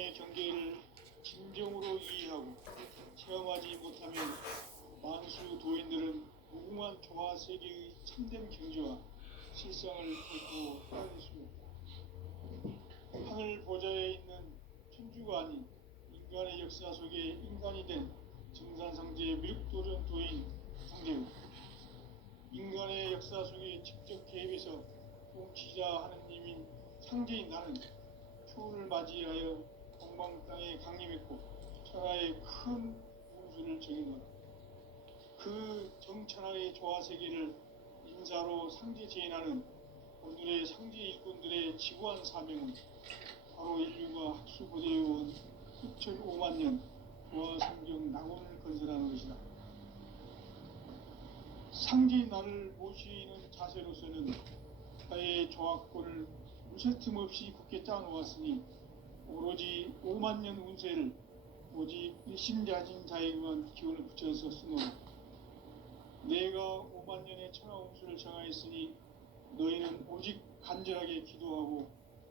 세상의 경계를 진정으로 이해하고 체험하지 못하면 만수 도인들은 무궁한 조화 세계의 참된 경지와 실상을 결코 헤아릴 수 없다. 하늘 보좌에 있는 천주가 아닌 인간의 역사 속에 인간이 된 증산상제의 미륵도전 도인 상대우, 인간의 역사 속에 직접 개입해서 통치자 하느님인 상제인 나는 초운을 맞이하여 동방 땅에 강림했고 천하의 큰 운수를 정인 것. 그 정천하의 조화 세계를 인사로 상제 제인하는 오늘의 상제 일꾼들의 지구한 사명은 바로 인류가 학수고대에 온 수천 5만 년 조화 성경 낙원을 건설하는 것이다. 상제인 나를 모시는 자세로서는 나의 조화권을 무쇠틈 없이 굳게 짜놓았으니 오로지 5만 년 운세를 오직 일심자진 자에게만 기운을 붙여서 쓰노라. 내가 5만 년의 천하 운수를 정하였으니 너희는 오직 간절하게 기도하고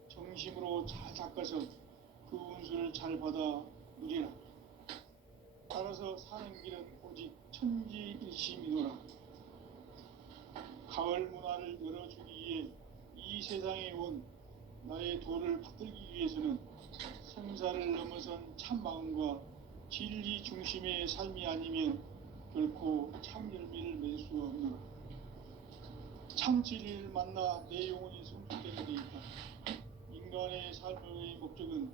정심으로 잘 닦아서 그 운수를 잘 받아 누리라. 따라서 사는 길은 오직 천지일심이노라. 가을 문화를 열어주기 위해 이 세상에 온 나의 도를 받들기 위해서는 생사를 넘어선 참 마음과 진리 중심의 삶이 아니면 결코 참 열매를 맺을 수 없노라. 참 진리를 만나 내 영혼이 성숙되는 데 있다. 인간의 삶의 목적은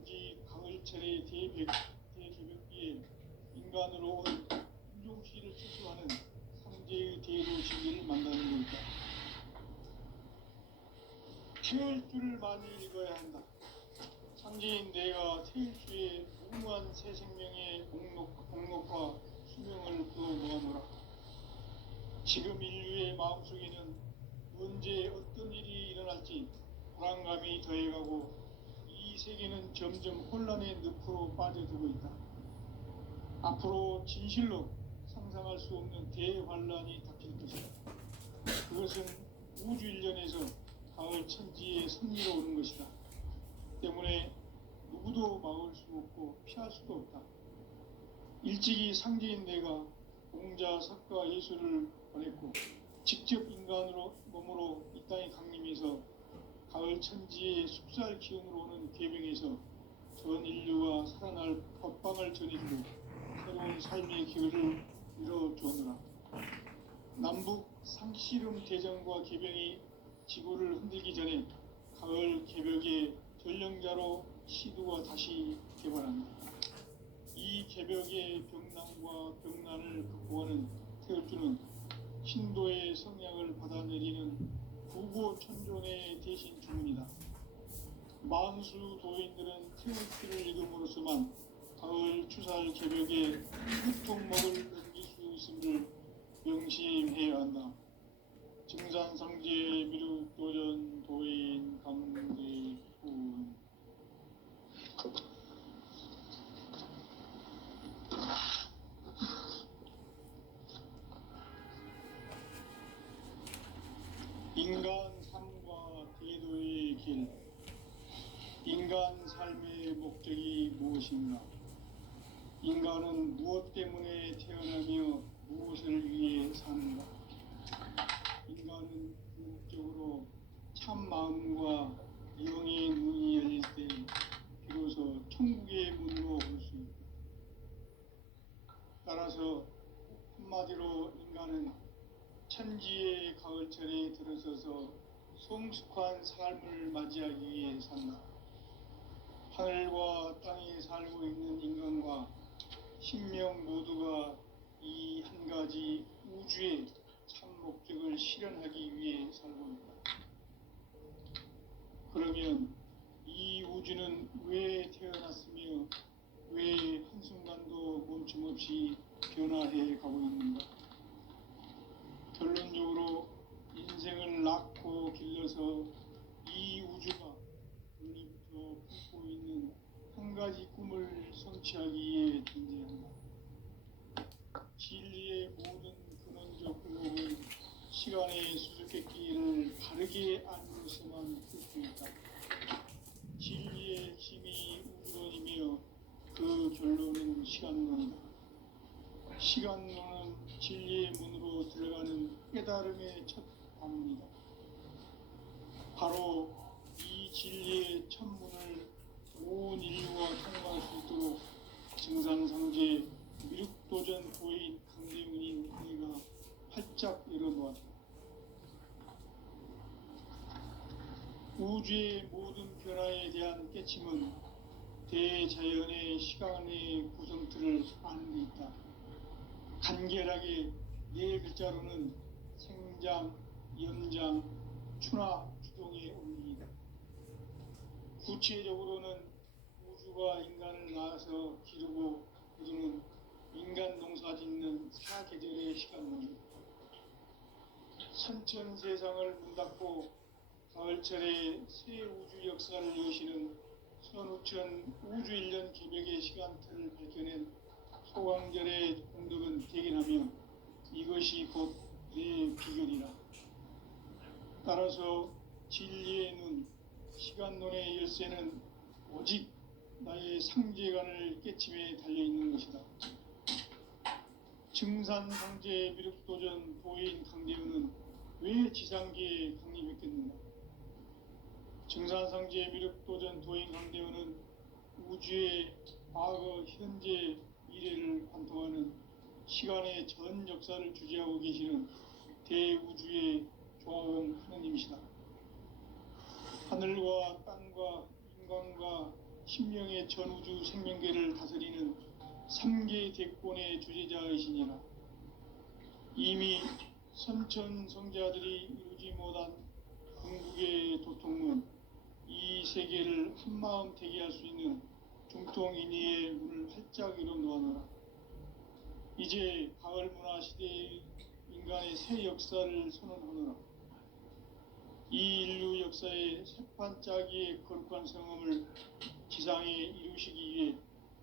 오직 가을철의 대개벽기에 인간으로 온 인종시를 추수하는 상제의 대도 진리를 만나는 것이다. 태일주를 많이 읽어야 한다. 상제인 내가 태일주의 무궁한 새 생명의 목록과 수명을 그어 모아노라. 지금 인류의 마음속에는 언제 어떤 일이 일어날지 불안감이 더해가고 이 세계는 점점 혼란의 늪으로 빠져들고 있다. 앞으로 진실로 상상할 수 없는 대환란이 닥칠 것이다. 그것은 우주 일련에서 가을 천지에 승리로 오는 것이다. 때문에 누구도 막을 수 없고 피할 수도 없다. 일찍이 상제인 내가 공자, 석가, 예수를 보냈고 직접 인간으로 몸으로 이 땅에 강림해서 가을 천지의 숲살 기운으로 오는 계병에서 전 인류가 살아날 법방을 전해주고 새로운 삶의 기회를 이뤄주었노라. 남북 상씨름 대전과 계병이 지구를 흔들기 전에 가을 개벽의 전령자로 시두가 다시 개발합니다. 이 개벽의 병난과 병난을 극복하는 태엽주는 신도의 성향을 받아내리는 구고천존의 대신 주문이다. 만수 도인들은 태엽주를 읽음으로써만 가을 추살 개벽의 흑통목을 넘길 수 있음을 명심해야 한다. 증산상제 미륵도전 도인 강대훈. 인간 삶과 대도의 길. 인간 삶의 목적이 무엇인가? 인간은 무엇 때문에 태어나며 무엇을 위해 사는가? 인간은 궁극적으로 참 마음과 영의 눈이 열릴 때 비로소 천국의 문으로 올 수 있다. 따라서 한마디로 인간은 천지의 가을철에 들어서서 성숙한 삶을 맞이하기 위해 산다. 하늘과 땅에 살고 있는 인간과 신명 모두가 이 한 가지 우주의 참 목적을 실현하기 위해 살고 있다. 그러면 이 우주는 왜 태어났으며 왜 한순간도 멈춤없이 변화해 가고 있는가? 결론적으로 인생을 낳고 길러서 이 우주가 원래부터 품고 있는 한 가지 꿈을 성취하기 위해 존재한다. 진리의 모든 근원적 의혹은 시간의 수수께끼를 바르게 알므로서만 풀 수 있다. 진리의 힘이 그 결론은 시간론이다. 시간론은 진리의 문으로 들어가는 깨달음의 첫 방문이다. 바로 이 진리의 첫 문을 온 인류가 통과할 수 있도록 증산상제 미륵도전 도인 강대훈인 내가 활짝 열어놓았다. 우주의 모든 변화에 대한 깨침은 대자연의 시간의 구성틀을 아는 데 있다. 간결하게 네 글자로는 생장, 연장, 추나 주동의 원리이다. 구체적으로는 우주가 인간을 낳아서 기르고 거두는 인간 농사 짓는 사계절의 시간론이다. 선천세상을 문닫고 가을철에 새 우주 역사를 여시는 선우천 우주일년 개벽의 시간틀을 밝혀낸 소강절의 공덕은 대견하며 이것이 곧 내 비결이라. 따라서 진리의 눈, 시간론의 열쇠는 오직 나의 상제관을 깨침에 달려있는 것이다. 증산상제 미륵도전 도인 강대훈은 왜 지상계에 강림했겠는가? 증산상제 미륵도전 도인 강대훈은 우주의 과거, 현재, 미래를 관통하는 시간의 전 역사를 주재하고 계시는 대우주의 조화공 하느님이시다. 하늘과 땅과 인간과 신명의 전우주 생명계를 다스리는 3계 대권의 주재자이시니라. 이미 선천성자들이 이루지 못한 궁극의 도통문, 이 세계를 한마음 대기할 수 있는 중통인의의 문을 활짝 열어놓아노라. 이제 가을 문화 시대의 인간의 새 역사를 선언하노라. 이 인류 역사의 새판짜기의 거룩한 성음을 지상에 이루시기 위해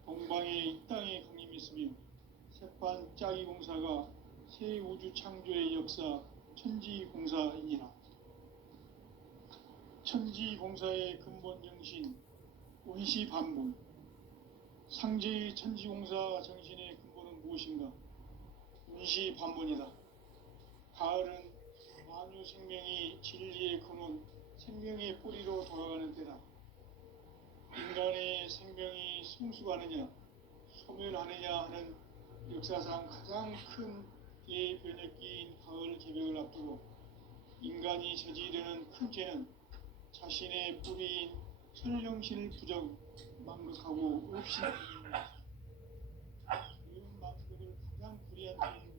동방의 이 땅에 강림했으며 새판짜기 공사가 새 우주 창조의 역사 천지공사이니라. 천지공사의 근본 정신 원시반복. 상제의 천지공사 정신의 근본은 무엇인가? 원시반복이다. 가을은 만유 생명이 진리의 근원, 생명의 뿌리로 돌아가는 때다. 인간의 생명이 성숙하느냐, 소멸하느냐 하는 역사상 가장 큰 대변혁기인 가을 개벽을 앞두고 인간이 저지르는 큰 죄는 자신의 뿌리인 천령신을 부정, 망극하고 없이 배운 망극을 가장 불이한 죄인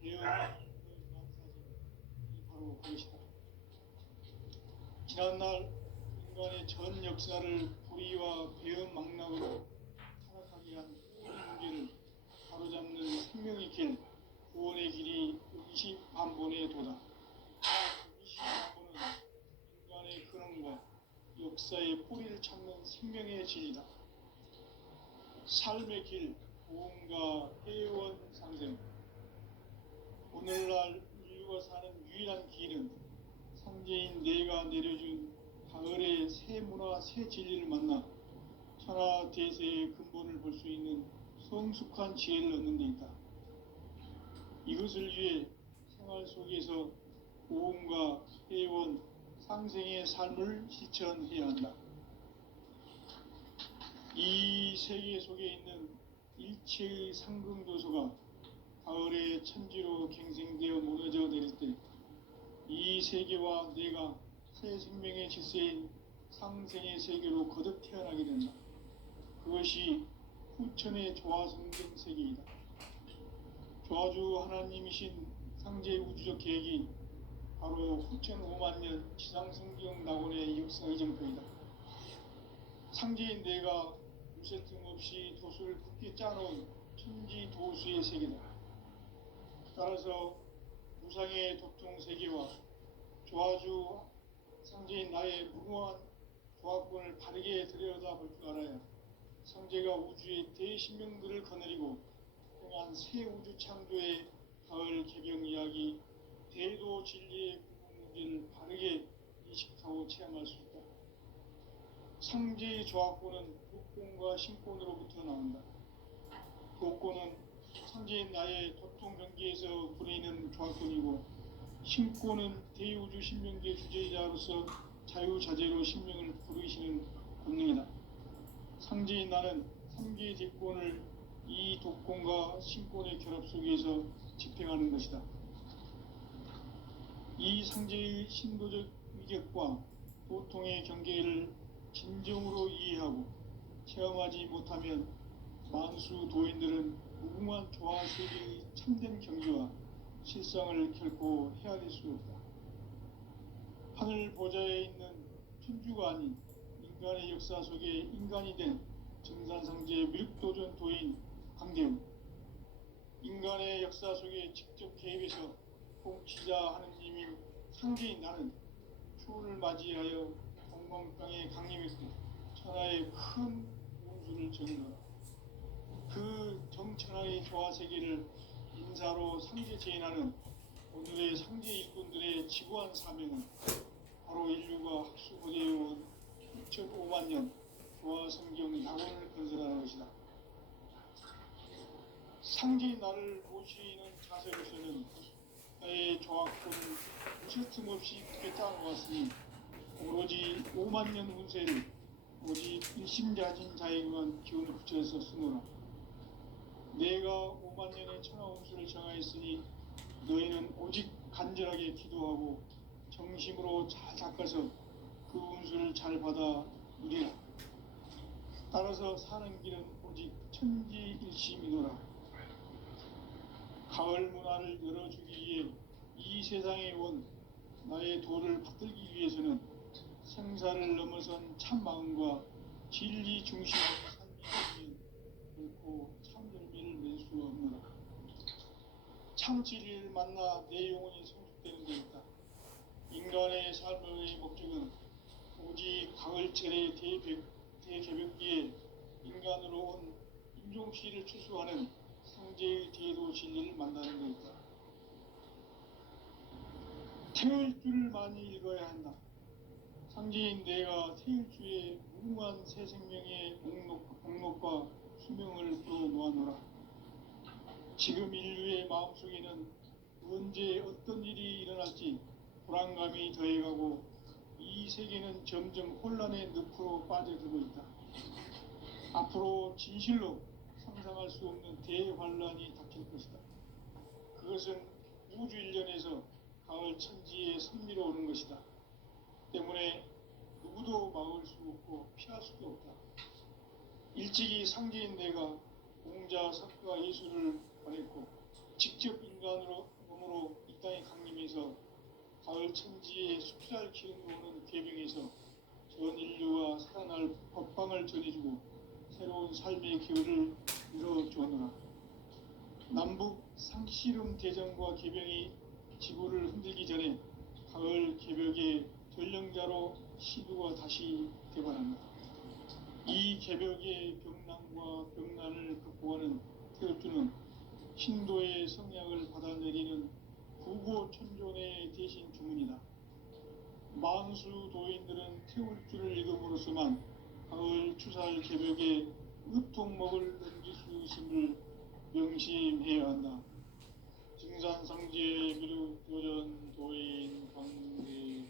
배운 망극을 망사진이 바로 그것이다. 지난날 인간의 전 역사를 불의와 배은 망락으로 타락하게 한 모든 문제를 바로잡는 생명의 길, 구원의 길이 임시반본의 도다. 임시반본은 인간의 근원과 역사의 뿌리를 찾는 생명의 진리다. 삶의 길, 보험과 회원 상생. 오늘날 인류가 사는 유일한 길은 상제인 내가 내려준 가을의 새 문화, 새 진리를 만나 천하 대세의 근본을 볼 수 있는 성숙한 지혜를 얻는 데 있다. 이것을 위해 생활 속에서 보험과 회원, 상생의 삶을 실천해야 한다. 이 세계 속에 있는 일체의 상승조소가 가을의 천지로 갱생되어 무너져 내릴 때 이 세계와 내가 새 생명의 질서인 상생의 세계로 거듭 태어나게 된다. 그것이 후천의 조화성경 세계이다. 조화주 하나님이신 상제 우주적 계획이 바로 후천 5만년 지상성경 낙원의 역사 이정표이다. 상제인 내가 무쇠 틈 없이 도수를 굳게 짜놓은 천지 도수의 세계다. 따라서 무상의 도통 세계와 조화주 상제인 나의 무궁한 조화권을 바르게 들여다볼 줄 알아야 상제가 우주의 대신명들을 거느리고 행한 새 우주 창조의 가을 개경 이야기, 대도 진리의 궁극 문제를 바르게 인식하고 체험할 수 있다. 상제의 조합권은 독권과 신권으로부터 나온다. 독권은 상제인 나의 도통 경계에서 부리는 조합권이고, 신권은 대우주 신명계 주제자로서 자유자재로 신명을 부르시는 권능이다. 상제인 나는 삼계의 대권을 이 독권과 신권의 결합 속에서 집행하는 것이다. 이 상제의 신도적 위격과 도통의 경계를 진정으로 이해하고 체험하지 못하면 만수 도인들은 무궁한 조화 세계의 참된 경지와 실상을 결코 헤아릴 수 없다. 하늘 보좌에 있는 천주가 아닌 인간의 역사 속에 인간이 된 정산상제 미륵도전 도인 강대우, 인간의 역사 속에 직접 개입해서 통치자 하느님인 상제인 나는 추운을 맞이하여 동방땅에 강림했고 천하의 큰 운수를 정하노라. 그 정천하의 조화세계를 인사로 상제 제인하는 오늘의 상제 일꾼들의 지구한 사명은 바로 인류가 학수고대해온 6,500만 년 조화성경 낙원을 건설하는 것이다. 상제인 나를 모시는 자세로서는 나의 조합권을 무쇠틈 없이 꿰뚫어왔으니 오로지 5만 년 운세를 오직 일심자진 자에게만 기운을 붙여서 쓰노라. 내가 5만 년의 천하 운수를 정하였으니 너희는 오직 간절하게 기도하고 정심으로 잘 닦아서 그 운수를 잘 받아 누리라. 따라서 사는 길은 오직 천지일심이노라. 가을 문화를 열어주기 위해 이 세상에 온 나의 도를 받들기 위해서는 생사를 넘어선 참 마음과 진리 중심의 삶이 되면 결코 참 열매를 낼 수 없노라. 참 진리를 만나 내 영혼이 성숙되는 데 있다. 인간의 삶의 목적은 오직 가을철의 대개벽기에 인간으로 온 인종시를 추수하는 상제의 제도 진리를 만나는 데 있다. 태일주를 많이 읽어야 한다. 상제인 내가 태일주의 무궁한 새 생명의 공록과 수명을 풀어놓아노라. 지금 인류의 마음속에는 언제 어떤 일이 일어날지 불안감이 더해가고 이 세계는 점점 혼란의 늪으로 빠져들고 있다. 앞으로 진실로 상상할 수 없는 대환란이 닥칠 것이다. 그것은 우주 일련에서 가을 천지의 섭리로 오는 것이다. 때문에 누구도 막을 수 없고 피할 수도 없다. 일찍이 상제인 내가 공자, 석가, 예수를 보냈고 직접 인간으로 몸으로 이 땅에 강림해서 가을 천지의 숲살 기운으로 오는 궤병에서 전 인류가 살아날 법방을 전해주고 새로운 삶의 기회를 이뤄주었노라. 남북 상씨름 대전과 개병이 지구를 흔들기 전에 가을 개벽의 전령자로 시두가 다시 되반한다. 이 개벽의 병난과 병난을 극복하는 태엽주는 신도의 성약을 받아내리는 구고천존의 대신 주문이다. 만수 도인들은 태울주를 읽음으로써만 가을 추살 개벽의 의통목을 넘길 수 있음을 명심해야 한다. 증산상제 미륵도전 도인 강대우.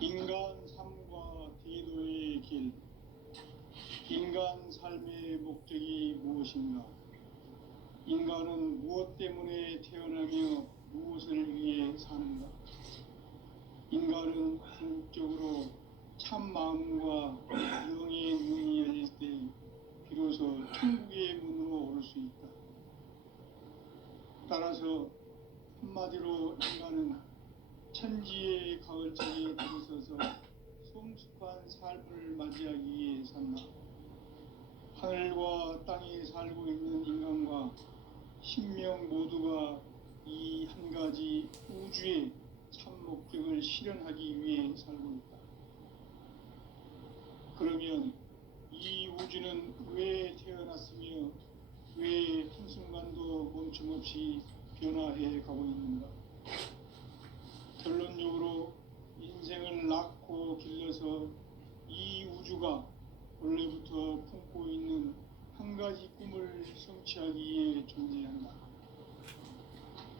인간 삶과 대도의 길. 인간 삶의 목적이 무엇인가? 인간은 무엇 때문에 태어나며 무엇을 위해 사는가? 인간은 궁극적으로 참 마음과 영의 문이 열릴 때 비로소 천국의 문으로 올 수 있다. 따라서 한마디로 인간은 천지의 가을철에 들어서서 성숙한 삶을 맞이하기 위해 산다. 하늘과 땅에 살고 있는 인간과 신명 모두가 이 한 가지 우주의 참 목적을 실현하기 위해 살고 있다. 그러면 이 우주는 왜 태어났으며 왜 거침없이 변화해 가고 있는가. 결론적으로 인생을 낳고 길러서 이 우주가 원래부터 품고 있는 한 가지 꿈을 성취하기 위해 존재한다.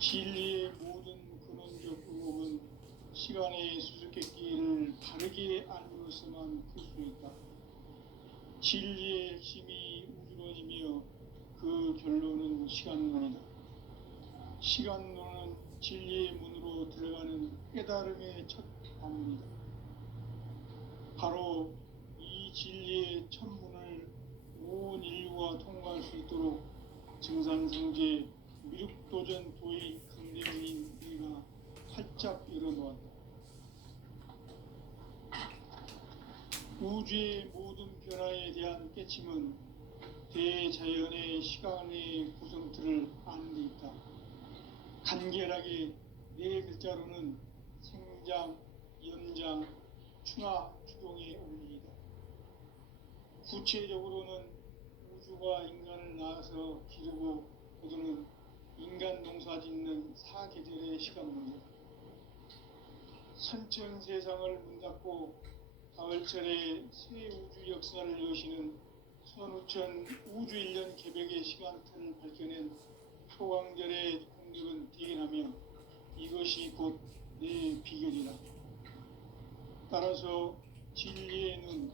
진리의 모든 근원적 의혹은 시간의 수수께끼를 바르게 알므로서만 풀 수 있다. 진리의 핵심이 우주론이며 그 결론은 시간론이다. 시간론은 진리의 문으로 들어가는 깨달음의 첫 방문이다. 바로 이 진리의 첫 문을 온 인류가 통과할 수 있도록 증산성제 미륵도전 도의 강대문인 네가 활짝 열어놓았다. 우주의 모든 변화에 대한 깨침은 대자연의 시간의 구성틀을 아는 데 있다. 간결하게 네 글자로는 생장, 연장, 충하, 추동의 원리이다. 구체적으로는 우주가 인간을 낳아서 기르고 거두는 인간 농사 짓는 사계절의 시간론이다. 선천 세상을 문닫고 가을철에 새 우주 역사를 여시는 선우천 우주 1년 개벽의 시간틀을 밝혀낸 초광절의 공력은 대견하며 이것이 곧 내 비결이다. 따라서 진리의 눈,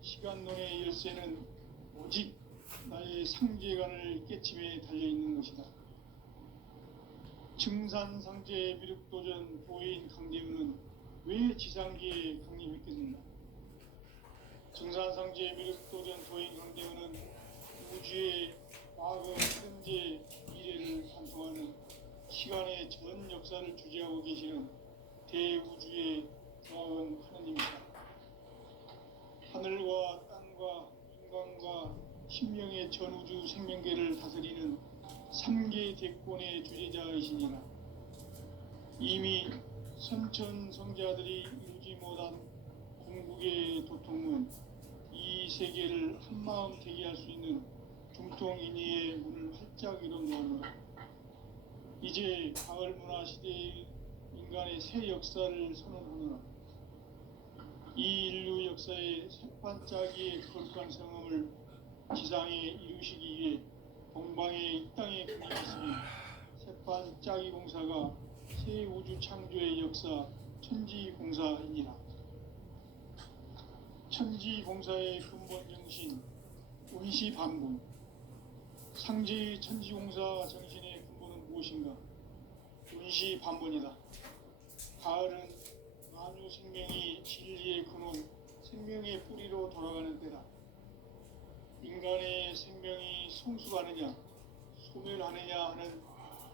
시간론의 열쇠는 오직 나의 상제관을 깨침에 달려있는 것이다. 증산상제 미륵도전 보인 강대우는 왜 지상계에 강림했겠는가? 증산상제 미륵도전 도인 강대우는 우주의 과거, 현재, 미래를 관통하는 시간의 전 역사를 주재하고 계시는 대우주의 자원 하느님이다. 하늘과 땅과 인간과 신명의 전우주 생명계를 다스리는 3개 대권의 주제자이시니라. 이미 선천성자들이 이루지 못한 궁극의 도통은 이 세계를 한마음 되게 할 수 있는 중통인의의 문을 활짝 열어놓으노라. 이제 가을 문화 시대의 인간의 새 역사를 선언하노라. 이 인류 역사의 새반짝이의 거룩한 성음을 지상에 이루시기 위해 동방에 이 땅에 군림했으니 새반짝이 공사가 새 우주 창조의 역사 천지공사이니라. 천지공사의 근본 정신 운시반분. 상제의 천지공사 정신의 근본은 무엇인가? 운시반분이다. 가을은 만유 생명이 진리의 근원, 생명의 뿌리로 돌아가는 때다. 인간의 생명이 성숙하느냐, 소멸하느냐 하는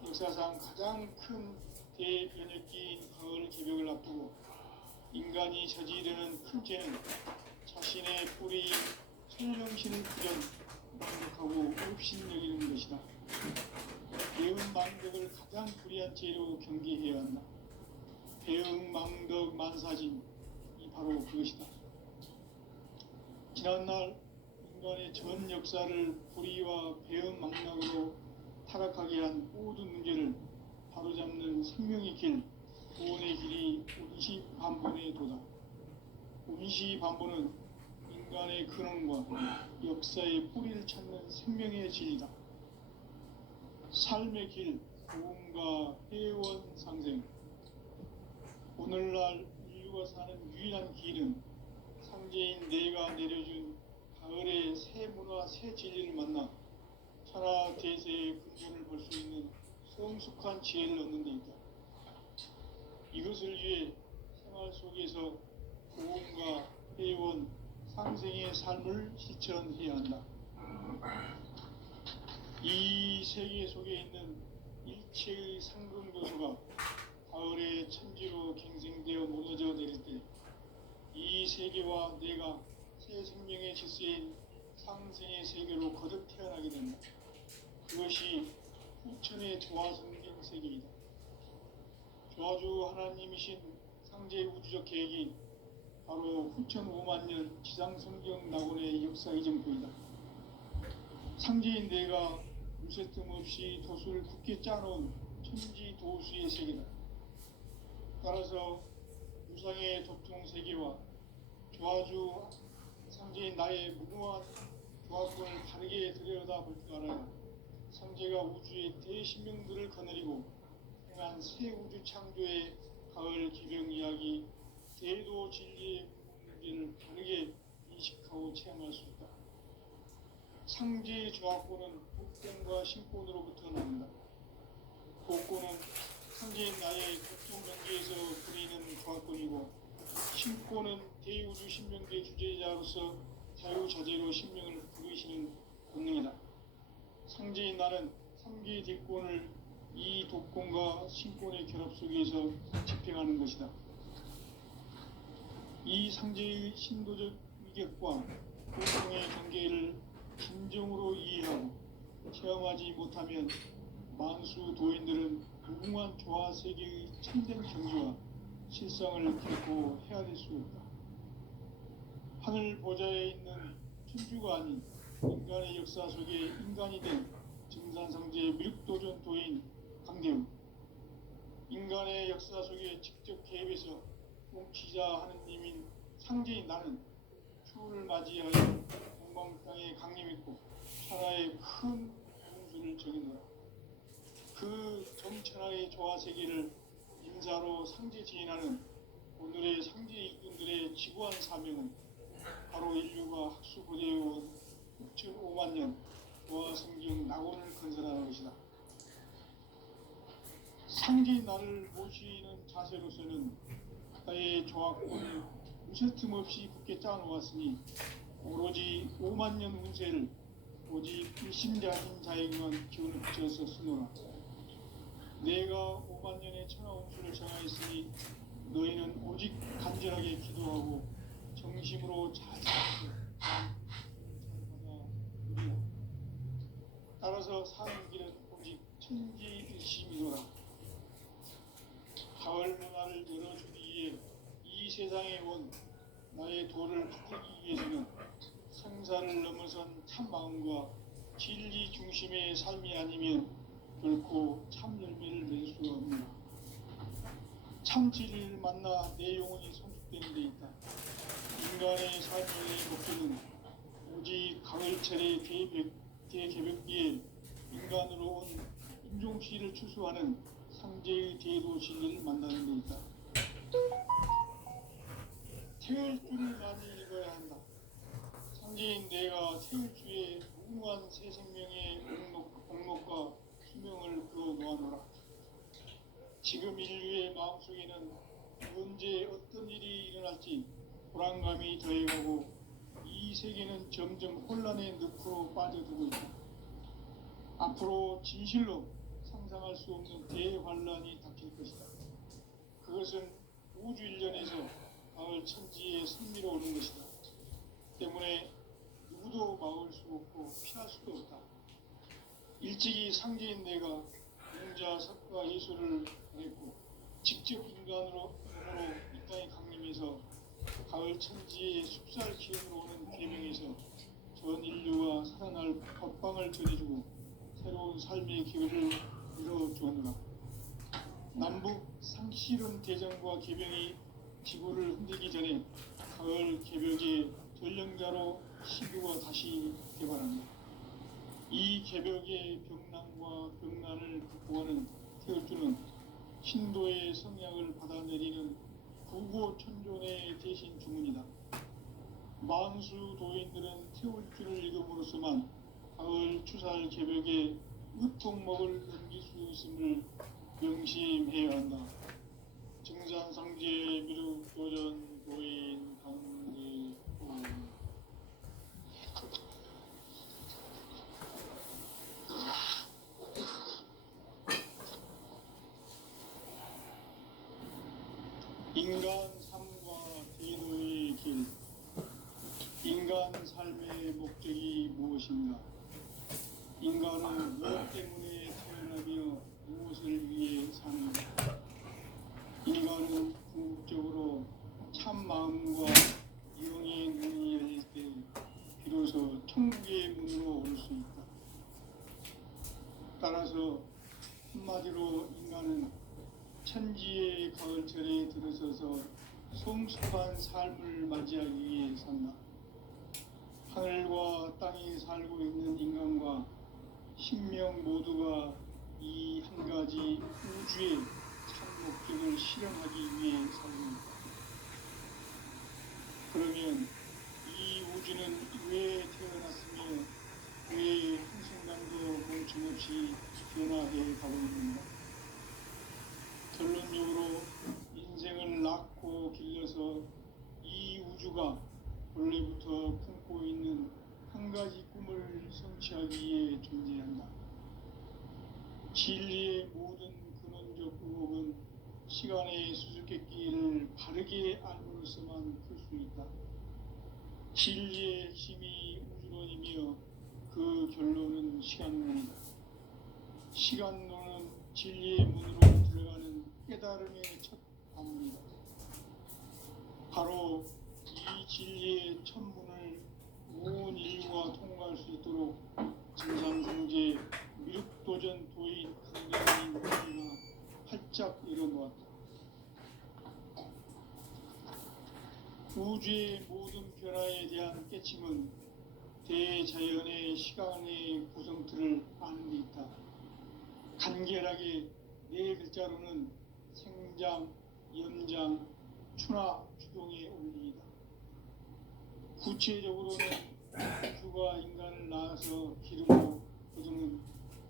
역사상 가장 큰 대변혁기인 가을 개벽을 앞두고 인간이 저지르는 큰 죄는 자신의 뿌리인 천령신을 부전, 망덕하고 읍신여기는 것이다. 배은망덕을 가장 불의한 죄로 경계해야 한다. 배은망덕 만사진이 바로 그것이다. 지난날 인간의 전 역사를 불의와 배은망덕으로 타락하게 한 모든 문제를 바로잡는 생명의 길, 구원의 길이 운시반본의 도다. 운시반본은 인간의 근원과 역사의 뿌리를 찾는 생명의 진리다. 삶의 길, 구원과 회원 상생. 오늘날 인류가 사는 유일한 길은 상제인 내가 내려준 가을의 새 문화, 새 진리를 만나 천하 대세의 근본을 볼 수 있는 성숙한 지혜를 얻는 데 있다. 이것을 위해 생활 속에서 구원과 회원, 상생의 삶을 실천해야 한다. 이 세계 속에 있는 일체의 상승교수가 가을의 천지로 갱생되어 무너져 내릴 때 이 세계와 내가 새 생명의 질서인 상생의 세계로 거듭 태어나게 된다. 그것이 후천의 조화성경 세계이다. 조화주 하나님이신 상제의 우주적 계획이 바로 후천 5만 년 지상성경 낙원의 역사 이정표이다. 상제인 내가 무쇠뜸 없이 도수를 굳게 짜놓은 천지 도수의 세계다. 따라서 무상의 도통 세계와 조화주 상제인 나의 무궁한 조합권을 바르게 들여다볼 줄 알아야 상제가 우주의 대신명들을 거느리고 행한 새 우주 창조의 가을 기병 이야기 대도 진리의 문제를 바르게 인식하고 체험할 수 있다. 상제의 조합권은 복권과 신권으로부터 나온다. 복권은 상제인 나의 고통 경계에서 부리는 조합권이고, 신권은 대우주 신명계 주제자로서 자유자재로 신명을 부르시는 본능이다. 상제인 나는 3개 뒷권을 이 독권과 신권의 결합 속에서 집행하는 것이다. 이 상제의 신도적 위격과 고통의 경계를 진정으로 이해하고 체험하지 못하면 만수 도인들은 무궁한 조화 세계의 참된 경지와 실상을 결코 헤아릴 수 없다. 하늘 보좌에 있는 천주가 아닌 인간의 역사 속에 인간이 된 증산상제의 밀육도전 도인 강대우, 인간의 역사 속에 직접 개입해서 통치자 하느님인 상제인 나는 추후를 맞이하여 동방 땅에 강림했고 천하의 큰 공수를 정해놓아 그 정천하의 조화 세계를 인사로 상제 지인하는 오늘의 상제 일꾼들의 지구한 사명은 바로 인류가 학수고대해온 6,5만 년 조화 성경 낙원을 건설하는 것이다. 상제인 나를 모시는 자세로서는 나의 조합권을 무쇠틈 없이 굳게 짜놓았으니 오로지 5만 년 운세를 오직 일심자인 자에게만 기운을 붙여서 쓰노라. 내가 5만 년의 천하 운수를 정하였으니 너희는 오직 간절하게 기도하고 정심으로 잘 받아 누리라. 따라서 사는 길은 오직 천지일심이노라. 가을 문화를 열어주기 위해 이 세상에 온 나의 도를 붙들기 위해서는 생사를 넘어선 참마음과 진리 중심의 삶이 아니면 결코 참 열매를 낼 수가 없노라. 참 진리를 만나 내 영혼이 성숙되는 데 있다. 인간의 삶의 목표는 오직 가을철의 대개벽기에 인간으로 온 인종시를 추수하는 상제의 대도 진리를 만나는 데 있다. 태을주를 많이 읽어야 한다. 상제인 내가 태을주의 무궁한 새 생명의 옥록과 수명을 그어 놓아노라. 지금 인류의 마음속에는 언제 어떤 일이 일어날지 불안감이 더해가고 이 세계는 점점 혼란의 늪으로 빠져들고 있다. 앞으로 진실로 상상할 수 없는 대환란이 닥칠 것이다. 그것은 우주 일련에서 가을 천지에 승리로 오는 것이다. 때문에 누구도 막을 수 없고 피할 수도 없다. 일찍이 상제인 내가 용자 석과 예수를 했고 직접 인간으로 이 땅에 강림해서 가을 천지의 숲살 기운으로 오는 계명에서 전 인류와 살아날 법방을 전해주고 새로운 삶의 기회를 이뤄주었노라. 남북 상실은 대전과 개병이 지구를 흔들기 전에 가을 개벽의 전령자로 시교가 다시 개발합니다. 이 개벽의 병난과 병난을 극복하는 태울주는 신도의 성향을 받아내리는 구고천존의 대신 주문이다. 만수 도인들은 태울주를 읽음으로써만 가을 추살 개벽의 으통목을 넘길 수 있음을 명심해야 한다. 증산상제 미륵도전 도인 강제호. 인간 삶과 대도의 길. 인간 삶의 목적이 무엇인가? 인간은 무엇 때문에 태어나며 무엇을 위해 사는가? 인간은 궁극적으로 참 마음과 영의 눈이 열릴 때 비로소 천국의 문으로 올 수 있다. 따라서 한마디로 인간은 천지의 가을철에 들어서서 성숙한 삶을 맞이하기 위해 산다. 하늘과 땅에 살고 있는 인간과 신명 모두가 이 한 가지 우주의 참 목적을 실현하기 위해 살고 있다. 그러면 이 우주는 왜 태어났으며 왜 한순간도 멈춤없이 변화해 가고 있는가? 결론적으로 인생을 낳고 길러서 이 우주가 원래부터 품고 있는 한 가지 꿈을 성취하기 위해 존재한다. 진리의 모든 근원적 의혹은 시간의 수수께끼를 바르게 알므로서만 풀 수 있다. 진리의 핵심이 우주론이며 그 결론은 시간론이다. 시간론은 진리의 문으로 들어가는 깨달음의 첫 관문이다. 바로 이 진리의 첫 문을 온 인류가 통과할 수 있도록 증산성제 미륵도전 도인 강대인 우리가 활짝 열어놓았다. 우주의 모든 변화에 대한 깨침은 대자연의 시간의 구성틀을 아는 데 있다. 간결하게 네 글자로는 생장, 연장, 추나 추동의 원리이다. 구체적으로는 우주가 인간을 낳아서 기르고 거두는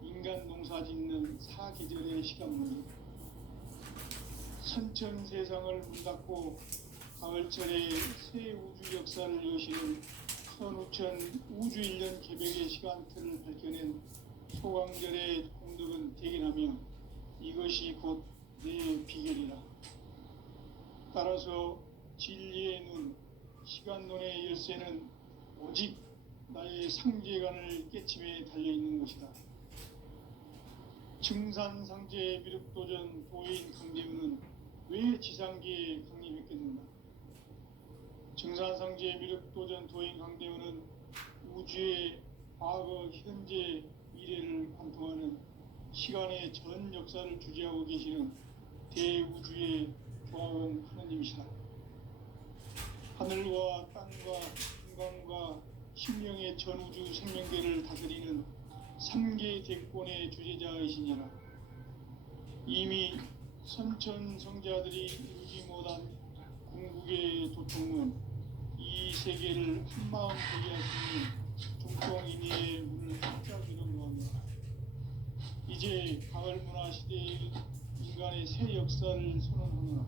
인간 농사 짓는 사계절의 시간론이다. 선천 세상을 문 닫고 가을철에 새 우주 역사를 여시는 선우천 우주 1년 개벽의 시간틀을 밝혀낸 소강절의 공덕은 대견하며 이것이 곧 내 비결이라. 따라서 진리의 눈, 시간론의 열쇠는 오직 나의 상제관을 깨침에 달려있는 것이다. 증산상제 미륵도전 도인 강재우는 왜 지상계에 강림했겠는가? 증산상제 미륵도전 도인 강재우는 우주의 과거, 현재, 미래를 관통하는 시간의 전 역사를 주재하고 계시는 대우주의 조화원 하느님이시다. 하늘과 땅과 인간과 신명의 전우주 생명계를 다스리는 3계 대권의 주제자이시니라. 이미 선천성자들이 이루지 못한 궁극의 도통은 이 세계를 한마음 되게 할 수 있는 중통인의의 문을 활짝 열어놓았노라. 이제 가을 문화 시대의 인간의 새 역사를 선언하노라.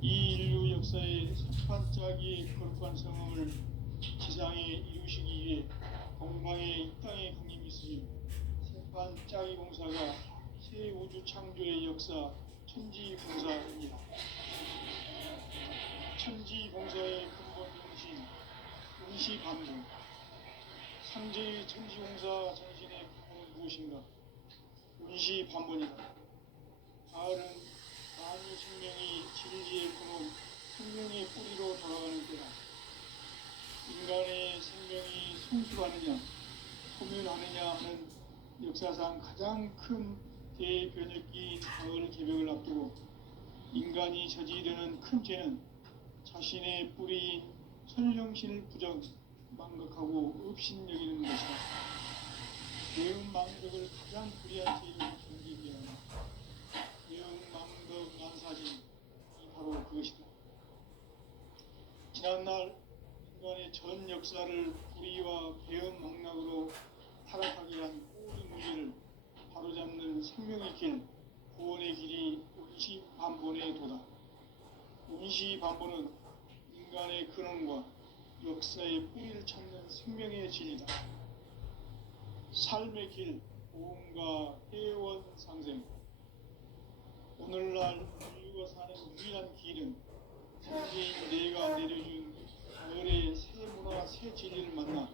이 인류 역사의 석판짜기의 거룩한 성음을 지상에 이루시기 위해 동방의 이 땅에 강림했으니 석판짜기 공사가 새 우주 창조의 역사 천지공사입니다. 천지공사의 근본 정신 운시반복. 삼재의 천지공사 정신의 근본은 무엇인가? 운시반복이다. 가을은 만유 생명이 진리의 근원, 생명의 뿌리로 돌아가는 때다. 인간의 생명이 성숙하느냐, 소멸하느냐 하는 역사상 가장 큰 대변혁기인 가을 개벽을 앞두고 인간이 저지르는 큰 죄는 자신의 뿌리인 선령신을 부정, 망각하고 업신여기는 것이다. 대응망덕을 가장 불의한 죄로 견디게 하는 대응망덕 난사진이 바로 그것이다. 지난날 인간의 전 역사를 불의와 배은망락으로 타락하게 한 모든 문제를 바로잡는 생명의 길, 구원의 길이 운시반본의 도다. 운시반본은 인간의 근원과 역사의 뿌리를 찾는 생명의 진리다. 삶의 길, 보험과 회원 상생. 오늘날 인류가 사는 유일한 길은 천지인 내가 내려준 가을의 새 문화, 새 진리를 만나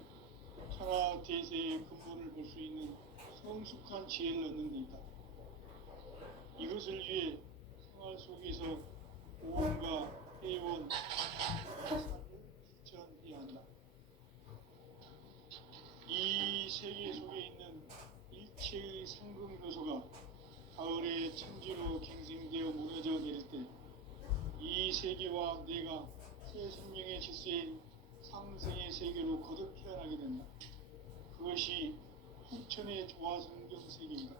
천하 대세의 근본을 볼 수 있는 성숙한 지혜를 얻는 데 있다. 이것을 위해 생활 속에서 보험과 회원, 삶을 실천해야 한다. 이 세계 속에 있는 일체 상금교소가 가을의 천지로 갱생되어 무너져 내릴 때 이 세계와 내가 새 생명의 질서인 상승의 세계로 거듭 태어나게 된다. 그것이 후천의 조화성경 세계입니다.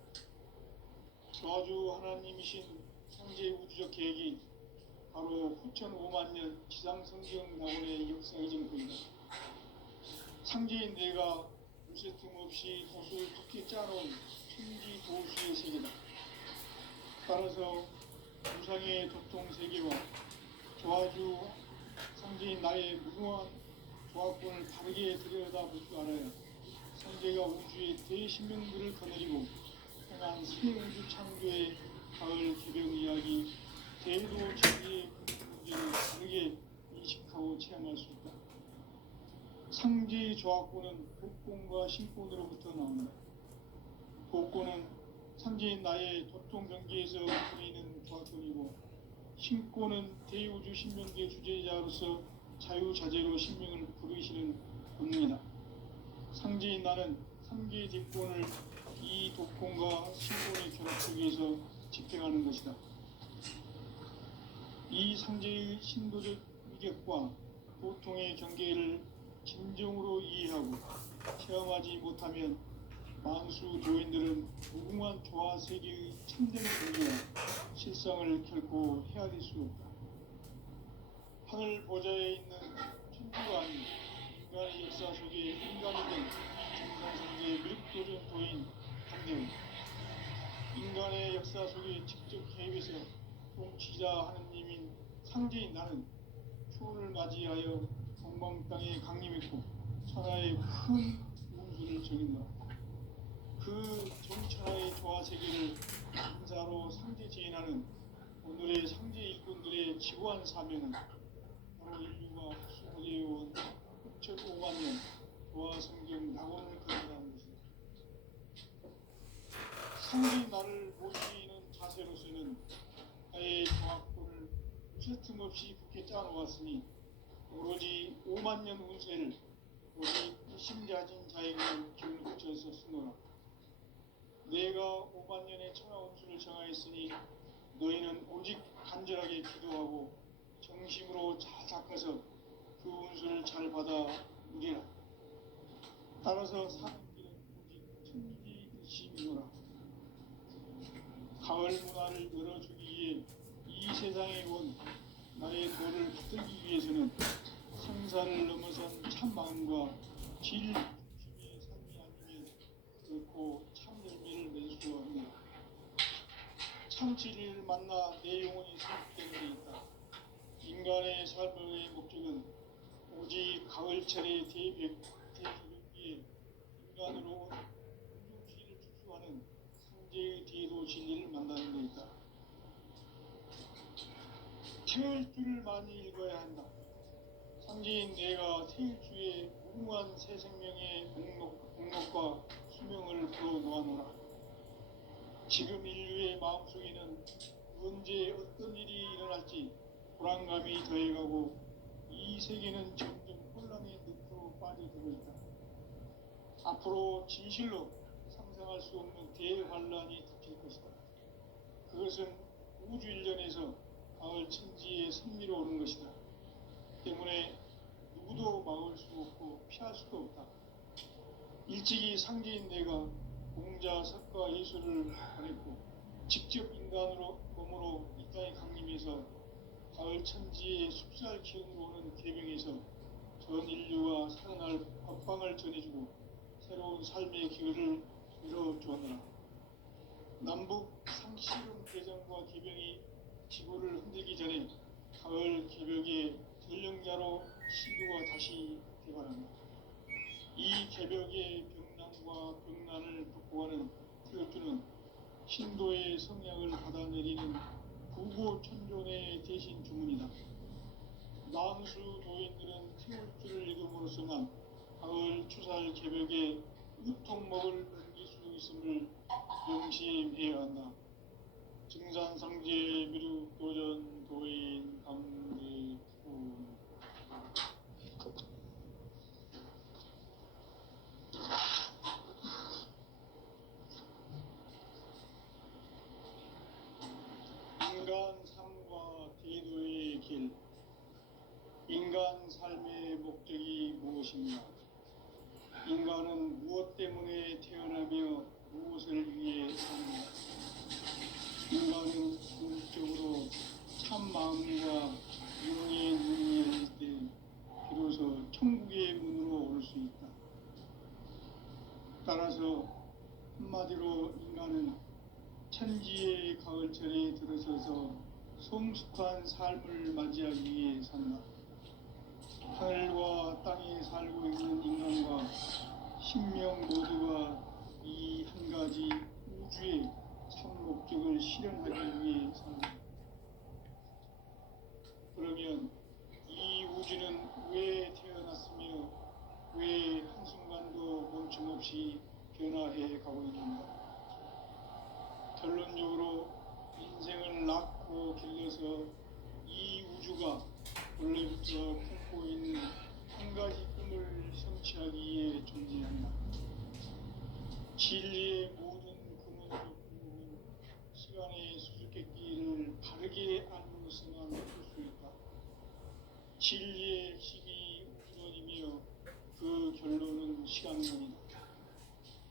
저주 하나님이신 창제 우주적 계획이 바로 후천 5만 년 지상성경 낙원의 역사의 증거이다. 창제인 내가 무쇠 틈 없이 돛을 굳게 짜놓은 천지 도수의 세계다. 따라서 우상의 도통 세계와 조화주 창제인 나의 무궁한 조합권을 바르게 들여다볼 줄 알아야 창제가 우주의 대신명들을 거느리고 행한 새 우주 창조의 가을 개벽 이야기 대도 진리의 문제를 다르게 인식하고 체험할 수 있다. 상제의 조합권은 복권과 신권으로부터 나온다. 복권은 상제인 나의 도통 경계에서 보이는 조합권이고, 신권은 대우주 신명계 주제자로서 자유자재로 신명을 부르시는 본능이다. 상제인 나는 3개의 대권을 이 도권과 신권의 결합 속에서 집행하는 것이다. 이 상제의 신도적 위격과 보통의 경계를 진정으로 이해하고 체험하지 못하면 만수 도인들은 무궁한 조화 세계의 참된 경계와 실상을 결코 헤아릴 수 없다. 하늘 보좌에 있는 천주가 아닌 인간의 역사 속에 인간이 된 정상상제의 밀도전 도인 한대훈, 인간의 역사 속에 직접 개입해서 통치자 하느님인 상제인 나는 추운을 맞이하여 동방 땅에 강림했고 천하의 큰 운수를 정인다. 그 정천하의 조화 세계를 인사로 상제 제인하는 오늘의 상제 일꾼들의 지구한 사명은 바로 인류가 수고해온 6,500만 년 조화 성경 낙원을 건너가는 것입니다. 상제인 나를 모시는 자세로서는 나의 조합권을 무쇠 틈 없이 굳게 짜놓았으니 오로지 5만 년 운세를 오직 이심자진 자에게만 기운을 붙여서 쓰노라. 내가 5만 년의 천하 운수를 정하였으니 너희는 오직 간절하게 기도하고 정심으로 잘 닦아서 그 운수를 잘 받아 누리라. 따라서 사는 길은 오직 천지 뜻이니라. 가을 문화를 열어주기 위해 이 세상에 온 나의 도를 붙들기 위해서는 생사를 넘어선 참 마음과 질 중심의 삶이 아니면 결코 참 열매를 낼 수 없네. 참 진리를 만나 내 영혼이 승복되는 데 있다. 인간의 삶의 목적은 오직 가을철의 대개벽기에 인간으로 온 운동시를 축소하는 상제의 대도 진리를 만나는 데 있다. 태을 줄을 많이 읽어야 한다. 상제인 내가 태일주의 무궁한 새 생명의 목록과 수명을 풀어놓아노라. 지금 인류의 마음속에는 언제 어떤 일이 일어날지 불안감이 더해가고 이 세계는 점점 혼란의 늪으로 빠져들고 있다. 앞으로 진실로 상상할 수 없는 대환란이 닥칠 것이다. 그것은 우주 일련에서 가을 천지의 승리로 오는 것이다. 때문에 누구도 막을 수 없고 피할 수도 없다. 일찍이 상제인 내가 공자, 석가, 예수를 보냈고 직접 인간으로 몸으로 이 땅에 강림해서 가을 천지의 숲살 기운으로 오는 계명에서 전 인류와 살아날 법방을 전해주고 새로운 삶의 기회를 열어주었노라. 남북 상시름 대전과 계명이 지구를 흔들기 전에 가을 개벽의 전령자로 시도가 다시 개발한다. 이 개벽의 병난과 병난을 극복하는 태극주는 신도의 성향을 받아내리는 구고천존의 대신 주문이다. 만수 도인들은 태극주를 읽음으로써만 가을 추살 개벽에 유통목을 넘길 수 있음을 명심해야 한다. 증산상제 미륵도전 도인 강대훈. 것입니다. 인간은 무엇 때문에 태어나며 무엇을 위해 삽니까? 인간은 궁극적으로 참 마음과 영의 눈이 열릴 때 비로소 천국의 문으로 올 수 있다. 따라서 한마디로 인간은 천지의 가을철에 들어서서 성숙한 삶을 맞이하기 위해 산다. 하늘과 땅에 살고 있는 인간과 신명 모두가 이 한 가지 우주의 참 목적을 실현하기 위해 산다. 그러면 이 우주는 왜 태어났으며 왜 한순간도 멈춤없이 변화해 가고 있는가? 결론적으로 인생을 낳고 길러서 이 우주가 원래부터 품고 있는 한 가지 꿈을 성취하기 위해 존재한다. 진리의 모든 근원적 궁극은 시간의 수수께끼를 바르게 알므로서만 풀 수 있다. 진리의 핵심이 우주론이며 그 결론은 시간론이다.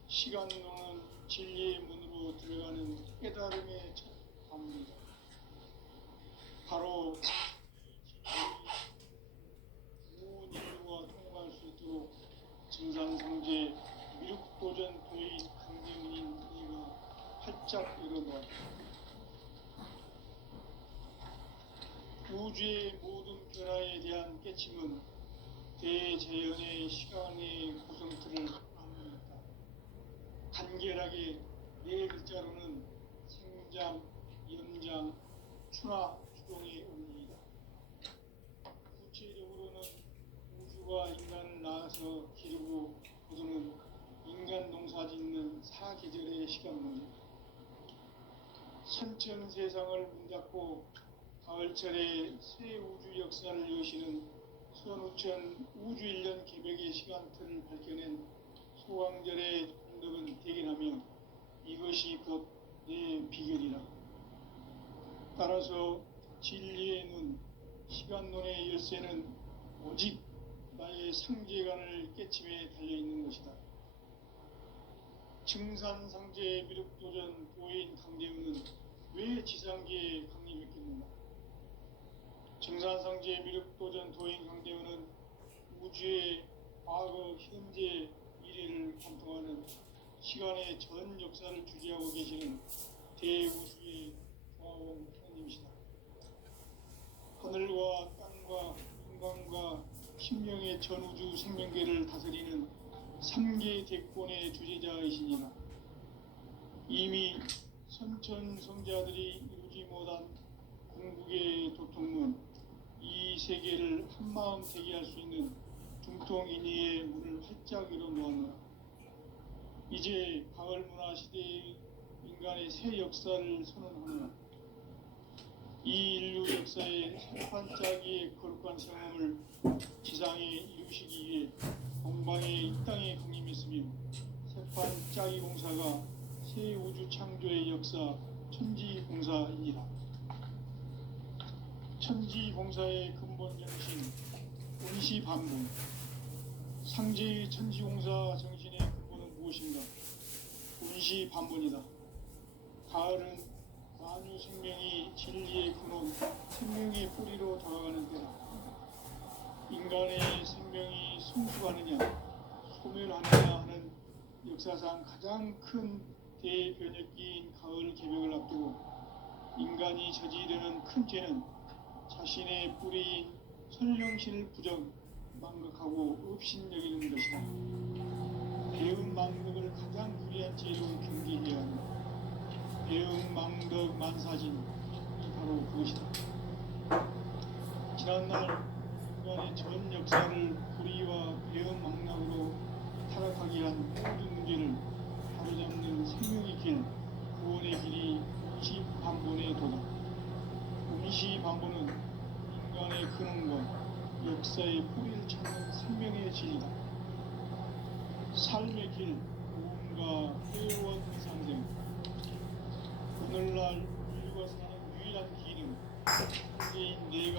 시간론은 진리의 문으로 들어가는 깨달음의 첫 관문이다. 바로 온 인류가 통과할 수 있도록 증산상제 미륵도전 도인 강대문인 이가 활짝 열어놓았다. 우주의 모든 변화에 대한 깨침은 대자연의 시간의 구성틀을 암호했다. 간결하게 네 글자로는 생장, 연장, 추나 추동의 원리이다. 구체적으로는 우주가 인간을 낳아서 기르고 거두는 인간 농사 짓는 사계절의 시간론이다. 선천 세상을 문닫고 가을철에 새 우주 역사를 여시는 선우천 우주일년 개벽의 시간틀을 밝혀낸 소강절의 운덕은 대견하며 이것이 곧 내 비결이라. 따라서 진리의 눈, 시간론의 열쇠는 오직 나의 상제관을 깨침에 달려있는 것이다. 증산상제 미륵도전 도인 강대훈은 왜 지상계에 강림했겠는가? 증산상제 미륵도전 도인 강대훈은 우주의 과거, 현재, 미래를 관통하는 시간의 전 역사를 주재하고 계시는 대우주의 조화원 하나님이시다. 하늘과 땅과 인간과 신명의 전우주 생명계를 다스리는 3개 대권의 주재자이시니라. 이미 선천성자들이 이루지 못한 궁극의 도통문, 이 세계를 한마음 대기할 수 있는 중통인의의 문을 활짝 열어놓았노라. 이제 가을 문화 시대의 인간의 새 역사를 선언하노라. 이 인류 역사의 새반짝이의 거룩한 성험을 지상에 이루시기 위해 동방에 이 땅에 강림했으며 새반짝이 공사가 새 우주 창조의 역사 천지공사이니라. 천지공사의 근본 정신 운시반분. 상제의 천지공사 정신의 근본은 무엇인가? 운시반분이다. 가을은 만유 생명이 진리의 근원, 생명의 뿌리로 다가가는 때다. 인간의 생명이 성숙하느냐, 소멸하느냐 하는 역사상 가장 큰 대변혁기인 가을 개벽을 앞두고 인간이 저지르는 큰 죄는 자신의 뿌리인 선령신을 부정, 망극하고 업신여기는 것이다. 배움 망덕을 가장 불의한 죄로 경계해야 한다. 배움 망덕 만사진이 바로 그것이다. 지난날 인간의 전 역사를 불의와 배움 망락으로 타락하게 한 모든 문제를 바로잡는 생명의 길, 구원의 길이 운시반본의 도다. 운시반본은 인간의 근원과 역사의 뿌리를 찾는 생명의 진리다. 삶의 길, 무언가 회원 상생. 오늘날 인류가 사는 유일한 길은 개인 내가